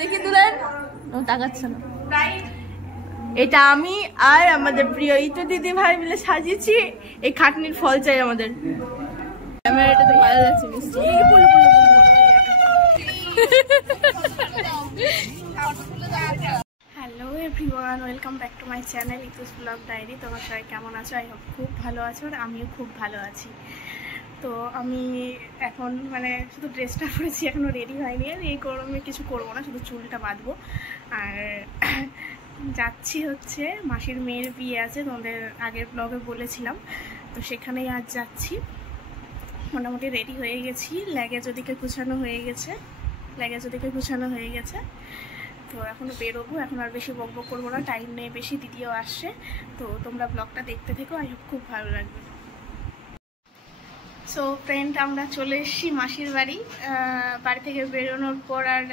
দেখি তুলেন তাকাচ্ছে না। এটা আমি আর আমাদের প্রিয় ইতু দিদি ভাই মিলে সাজিয়েছি। এই খাটনির ফল চাই আমাদের। ক্যামেরাটাতে ভালো লাগছে নিশ্চয়ই। Hello everyone, welcome back to my channel Itu's blog diary. তোমার সবাই কেমন আছো? আই হোপ খুব ভালো আছো, আর আমিও খুব ভালো আছি। তো আমি এখন শুধু ড্রেসটা পরেছি, এখনও রেডি হয়নি। আর এই গরমে কিছু করবো না, শুধু চুলটা বাঁধবো। আর যাচ্ছি হচ্ছে মাসির মেয়ের বিয়ে আছে, তোমাদের আগের ব্লগে বলেছিলাম, তো সেখানেই আজ যাচ্ছি। মোটামুটি রেডি হয়ে গেছি, লাগেজ ওদিকে গুছানো হয়ে গেছে। তো এখনও বেরোবো, এখন আর বেশি বকবক করবো না, টাইম নেই বেশি, দিদিও আসছে। তো তোমরা ব্লগটা দেখতে থেকো, আই হোপ খুব ভালো লাগবে। সো ফ্রেন্ড, আমরা চলে এসেছি মাসির বাড়ি। বাড়ি থেকে বেরোনোর পর আর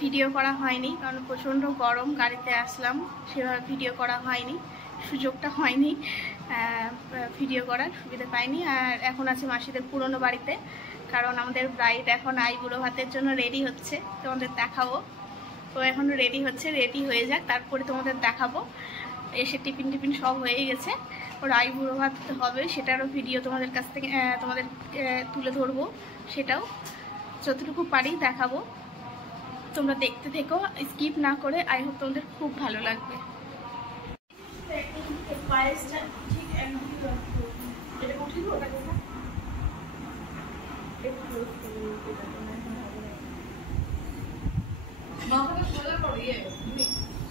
ভিডিও করা হয়নি, কারণ প্রচণ্ড গরম। গাড়িতে আসলাম, সেভাবে ভিডিও করা হয়নি, সুযোগটা হয়নি, ভিডিও করার সুবিধা পাইনি। আর এখন আছে মাসিদের পুরনো বাড়িতে, কারণ আমাদের ব্রাইড এখন আইবুড়ো ভাতের জন্য রেডি হচ্ছে, তোমাদের দেখাবো। তো এখন রেডি হচ্ছে, রেডি হয়ে যাক, তারপরে তোমাদের দেখাবো। এসে টিফিন সব হয়ে গেছে, ওর আইবুড়ো ভাত হবে, সেটারও ভিডিও তোমাদের কাছ থেকে তোমাদের তুলে ধরবো, সেটাও যতটুকু পারি দেখাবো। তোমরা দেখতে থেকো, স্কিপ না করে। আই হোপ তোমাদের খুব ভালো লাগবে।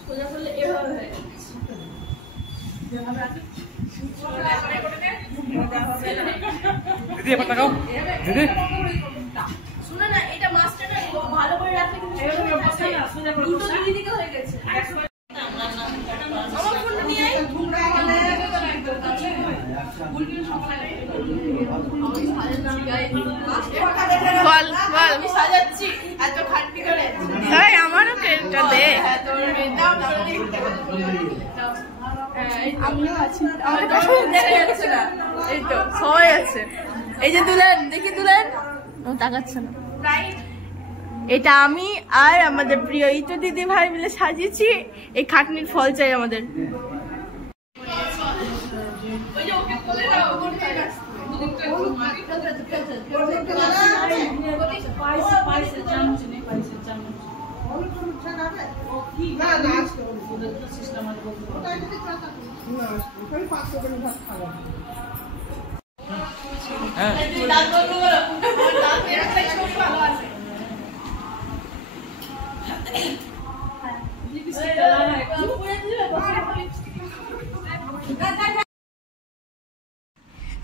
সোজা করলে এভাবে হয়ে শুনে না, এটা মাছটা না ভালো করে রাখলে দুটো দুই দিকে হয়ে গেছে। আমার ফোনটা নিয়ে বল বল, আমি সাজাচ্ছি এত খাটনি করে। হ্যাঁ, আমারও ট্রেনটা দে। আমিও আছি, আমার কাছে দেখা যাচ্ছে না। এই তো সবাই আছে। এই যে তুলেন, দেখি তুলেন, তাকাচ্ছে না। এটা আমি আর আমাদের প্রিয় ইতু দিদি ভাই মিলে সাজিয়েছি। এই খাটনির ফল চাই আমাদের।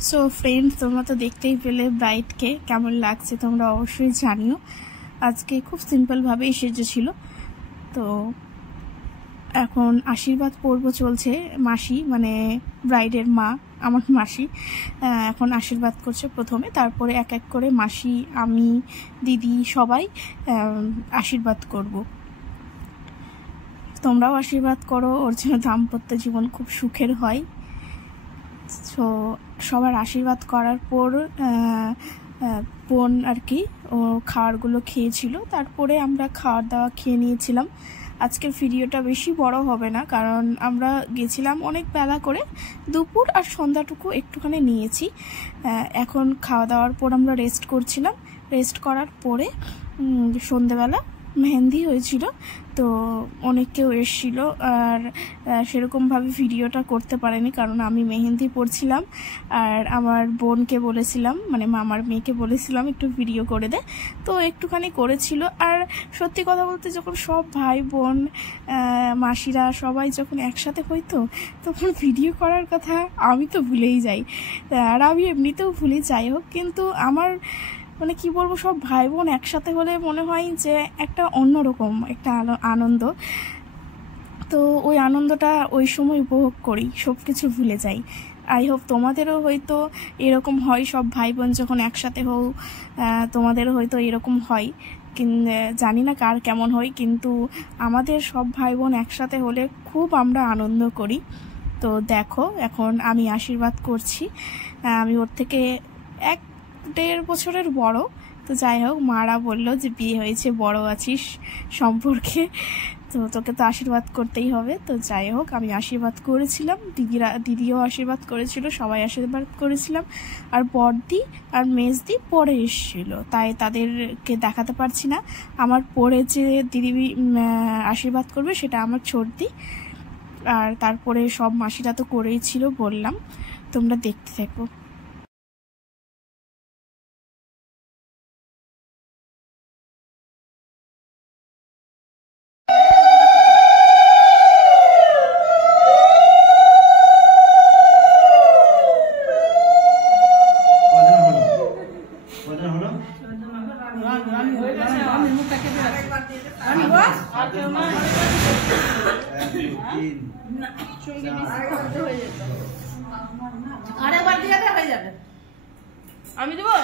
সো ফ্রেন্ডস, তোমরা তো দেখতেই পেলে ব্রাইডকে কেমন লাগছে, তোমরা অবশ্যই জানিও। আজকে খুব সিম্পলভাবেই সেজেছিল। তো এখন আশীর্বাদ পর্ব চলছে। মাসি ব্রাইডের মা, আমার মাসি, এখন আশীর্বাদ করছে প্রথমে, তারপরে এক এক করে মাসি, আমি, দিদি সবাই আশীর্বাদ করব। তোমরাও আশীর্বাদ করো, ওর জন্য দাম্পত্য জীবন খুব সুখের হয়। তো সবার আশীর্বাদ করার পর বোন আর কি ও খাবারগুলো খেয়েছিল, তারপরে আমরা খাওয়ার দাওয়া খেয়ে নিয়েছিলাম। আজকের ভিডিওটা বেশি বড় হবে না, কারণ আমরা গেছিলাম অনেক বেলা করে, দুপুর আর সন্ধ্যাটুকু একটুখানি নিয়েছি। এখন খাওয়া দাওয়ার পর আমরা রেস্ট করছিলাম। রেস্ট করার পরে সন্ধ্যেবেলা মেহেন্দি হয়েছিল, তো অনেকেও এসেছিল। আর সেরকমভাবে ভিডিওটা করতে পারেনি, কারণ আমি মেহেন্দি পরছিলাম। আর আমার বোনকে বলেছিলাম, মামার মেয়েকে বলেছিলাম একটু ভিডিও করে দে, তো একটুখানি করেছিল। আর সত্যি কথা বলতে, যখন সব ভাই বোন মাসিরা সবাই যখন একসাথে হইতো, তখন ভিডিও করার কথা আমি তো ভুলেই যাই, আর আমি এমনিতেও ভুলি। যাই হোক, কিন্তু আমার কি বলবো, সব ভাই বোন একসাথে হলে মনে হয় যে একটা অন্যরকম একটা আনন্দ। তো ওই আনন্দটা ওই সময় উপভোগ করি, সব কিছু ভুলে যাই। আই হোপ তোমাদেরও হয়তো এরকম হয়, সব ভাই বোন যখন একসাথে হও তোমাদেরও হয়তো এরকম হয়। জানি না কার কেমন হয়, কিন্তু আমাদের সব ভাই বোন একসাথে হলে খুব আমরা আনন্দ করি। তো দেখো, এখন আমি আশীর্বাদ করছি। আমি ওর থেকে 1.5 বছরের বড়। তো যাই হোক, মারা বললো যে বিয়ে হয়েছে, বড় আছিস সম্পর্কে, তো তোকে তো আশীর্বাদ করতেই হবে। তো যাই হোক, আমি আশীর্বাদ করেছিলাম, দিদিও আশীর্বাদ করেছিল, সবাই আশীর্বাদ করেছিলাম। আর বড়দি আর মেজদি পরে এসেছিলো, তাই তাদেরকে দেখাতে পারছি না। আমার পরে যে দিদি আশীর্বাদ করবে সেটা আমার ছোটদি। আর তারপরে সব মাসিরা তো করেই ছিল, বললাম, তোমরা দেখতে থাকো। আমি দেবো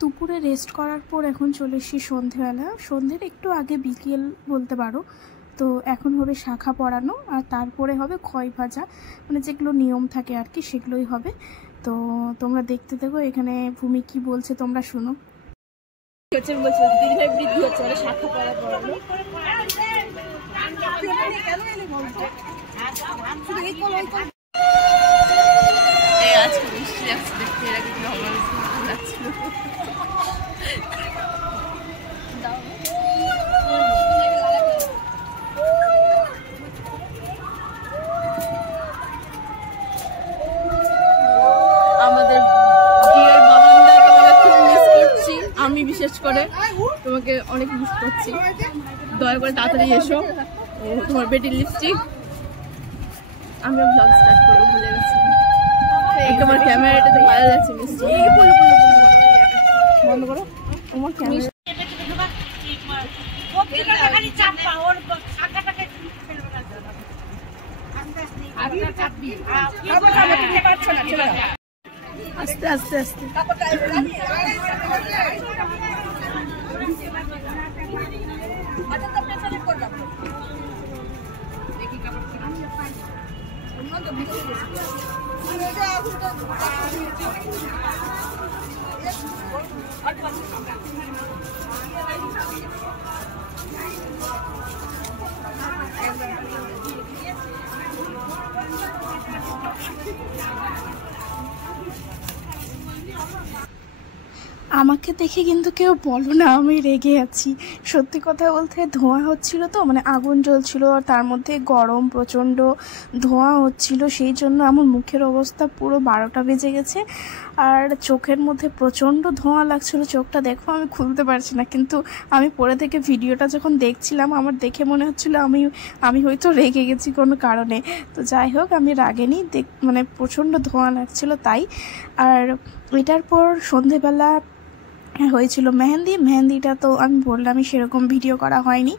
দুপুরে রেস্ট করার পর এখন চলে এসেছি সন্ধেবেলা। সন্ধ্যের একটু আগে, বিকেল বলতে পারো। তো এখন হবে শাখা পরানো, আর তারপরে হবে খয় ভাজা, মানে যেগুলো নিয়ম থাকে আর কি, সেগুলোই হবে। তো তোমরা দেখতে থাকো। এখানে ভূমি কি বলছে তোমরা শুনো। শাখা পরা পড়ানো আজকে বৃষ্টি যাচ্ছে দেখতে, এরা কিন্তু ভালো লাগছিল। আমাদের বিয়ের বাবানদা তোমাকে খুব মিস করছি, আমি বিশেষ করে তোমাকে অনেক মিস করছি। দয়া করে তাড়াতাড়ি এসো। তোমার বেটির লিপস্টিক, আমরা ব্লগ স্টার্ট করবো, ভুলে গেছি। তোমার ক্যামেরাটা তো ভালো লাগছে, মিষ্টি বন্ধ করো। তোমার ক্যামেরা আস্তে আস্তে আস্তে আমাকে দেখে কিন্তু কেউ বলো না আমি রেগে আছি। সত্যি কথা বলতে, ধোঁয়া হচ্ছিল তো, মানে আগুন জ্বলছিল, আর তার মধ্যে গরম, প্রচণ্ড ধোঁয়া হচ্ছিল, সেই জন্য আমার মুখের অবস্থা পুরো 12টা বেজে গেছে। আর চোখের মধ্যে প্রচণ্ড ধোঁয়া লাগছিল, চোখটা দেখো আমি খুলতে পারছি না। কিন্তু আমি পরে থেকে ভিডিওটা যখন দেখছিলাম, আমার দেখে মনে হচ্ছিলো আমি হয়তো রেগে গেছি কোনো কারণে। তো যাই হোক, আমি রাগেনি, মানে প্রচণ্ড ধোঁয়া লাগছিল তাই। আর এটার পর সন্ধেবেলা হয়েছিল মেহেন্দিটা তো আমি বললামই, সেরকম ভিডিও করা হয়নি,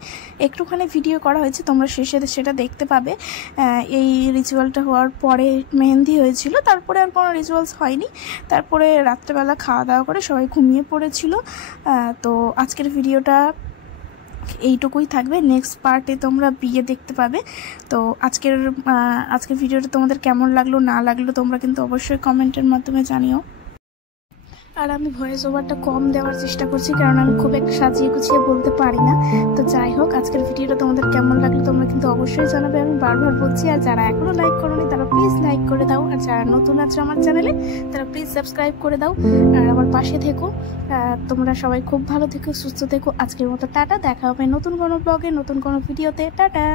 একটুখানি ভিডিও করা হয়েছে, তোমরা শেষে সেটা দেখতে পাবে। এই রিচুয়ালটা হওয়ার পরে মেহেন্দি হয়েছিল, তারপরে আর কোনো রিচুয়ালস হয়নি। তারপরে রাত্রেবেলা খাওয়া দাওয়া করে সবাই ঘুমিয়ে পড়েছিল। তো আজকের ভিডিওটা এইটুকুই থাকবে, নেক্সট পার্টে তোমরা বিয়ে দেখতে পাবে। তো আজকের ভিডিওটা তোমাদের কেমন লাগলো না লাগলো তোমরা কিন্তু অবশ্যই কমেন্টের মাধ্যমে জানিও। আর আমি ভয়েস ওভারটা কম দেওয়ার চেষ্টা করছি, কারণ আমি খুব একটা সাজিয়ে গুছিয়ে বলতে পারি না। তো যাই হোক, আজকের ভিডিওটা তোমাদের কেমন লাগলো তোমরা কিন্তু অবশ্যই জানাবে, আমি বারবার বলছি। আর যারা এখনো লাইক করোনি তারা প্লিজ লাইক করে দাও, আর যারা নতুন আছে আমার চ্যানেলে তারা প্লিজ সাবস্ক্রাইব করে দাও, আর আমার পাশে থেকো। তোমরা সবাই খুব ভালো থেকো, সুস্থ থেকো। আজকের মতো টাটা, দেখা হবে নতুন কোনো ব্লগে, নতুন কোনো ভিডিওতে। টাটা।